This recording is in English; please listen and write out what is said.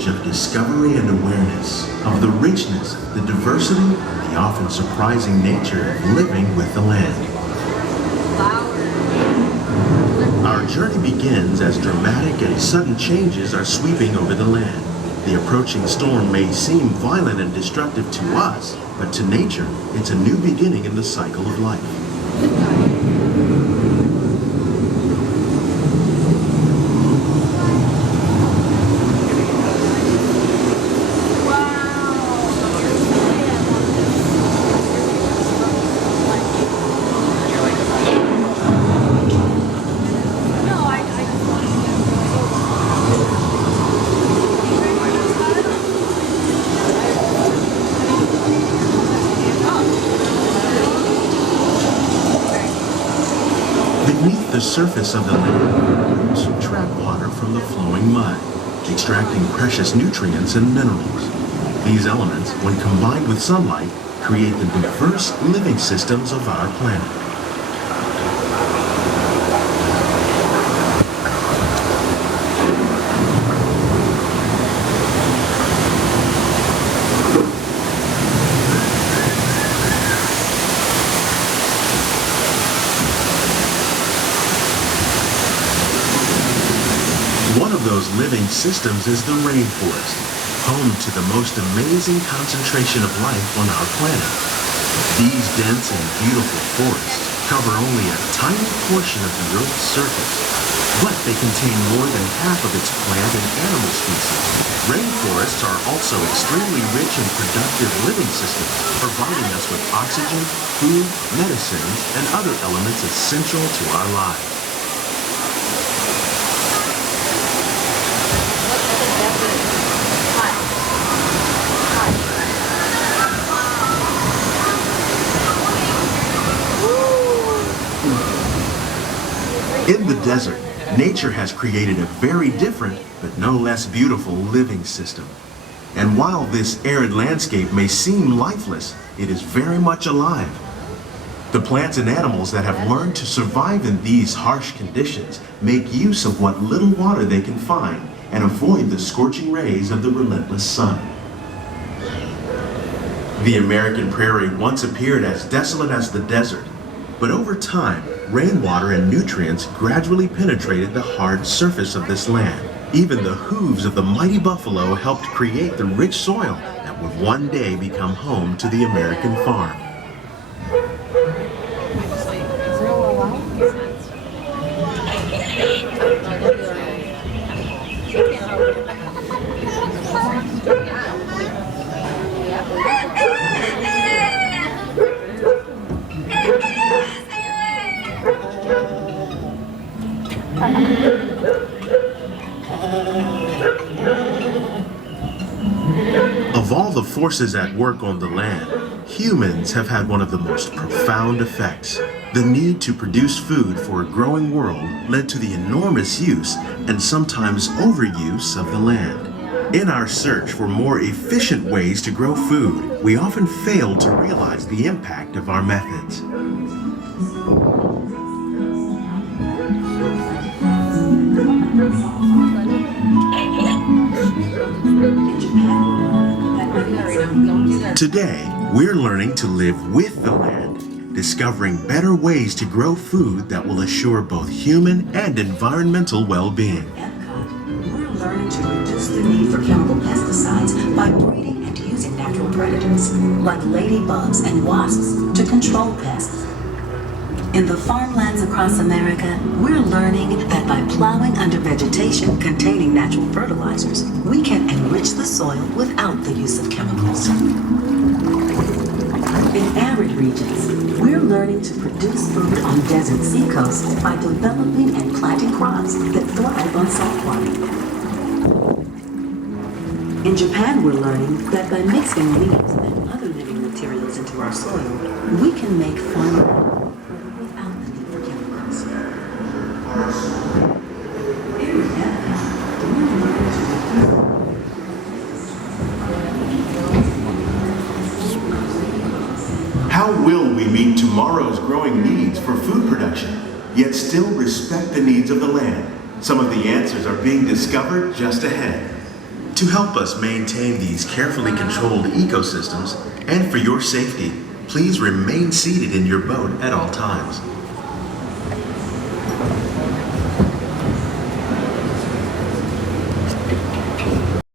age of discovery and awareness of the richness, the diversity, and the often surprising nature of living with the land. Our journey begins as dramatic and sudden changes are sweeping over the land. The approaching storm may seem violent and destructive to us, but to nature, it's a new beginning in the cycle of life. Beneath the surface of the land, roots trap water from the flowing mud, extracting precious nutrients and minerals. These elements, when combined with sunlight, create the diverse living systems of our planet. One of those living systems is the rainforest, home to the most amazing concentration of life on our planet. These dense and beautiful forests cover only a tiny portion of the Earth's surface, but they contain more than half of its plant and animal species. Rainforests are also extremely rich and productive living systems, providing us with oxygen, food, medicines, and other elements essential to our lives. In the desert, nature has created a very different, but no less beautiful living system. And while this arid landscape may seem lifeless, it is very much alive. The plants and animals that have learned to survive in these harsh conditions make use of what little water they can find and avoid the scorching rays of the relentless sun. The American prairie once appeared as desolate as the desert, but over time, rainwater and nutrients gradually penetrated the hard surface of this land. Even the hooves of the mighty buffalo helped create the rich soil that would one day become home to the American farm. Of all the forces at work on the land, humans have had one of the most profound effects. The need to produce food for a growing world led to the enormous use and sometimes overuse of the land. In our search for more efficient ways to grow food, we often fail to realize the impact of our methods. Today, we're learning to live with the land, discovering better ways to grow food that will assure both human and environmental well-being. We're learning to reduce the need for chemical pesticides by breeding and using natural predators, like ladybugs and wasps, to control pests. In the farmlands across America, we're learning that by plowing under vegetation containing natural fertilizers, we can enrich the soil without the use of chemicals. In arid regions, we're learning to produce food on desert seacoasts by developing and planting crops that thrive on salt water. In Japan, we're learning that by mixing leaves and other living materials into our soil, we can make farmland without the need for chemicals. How will we meet tomorrow's growing needs for food production, yet still respect the needs of the land? Some of the answers are being discovered just ahead. To help us maintain these carefully controlled ecosystems, and for your safety, please remain seated in your boat at all times.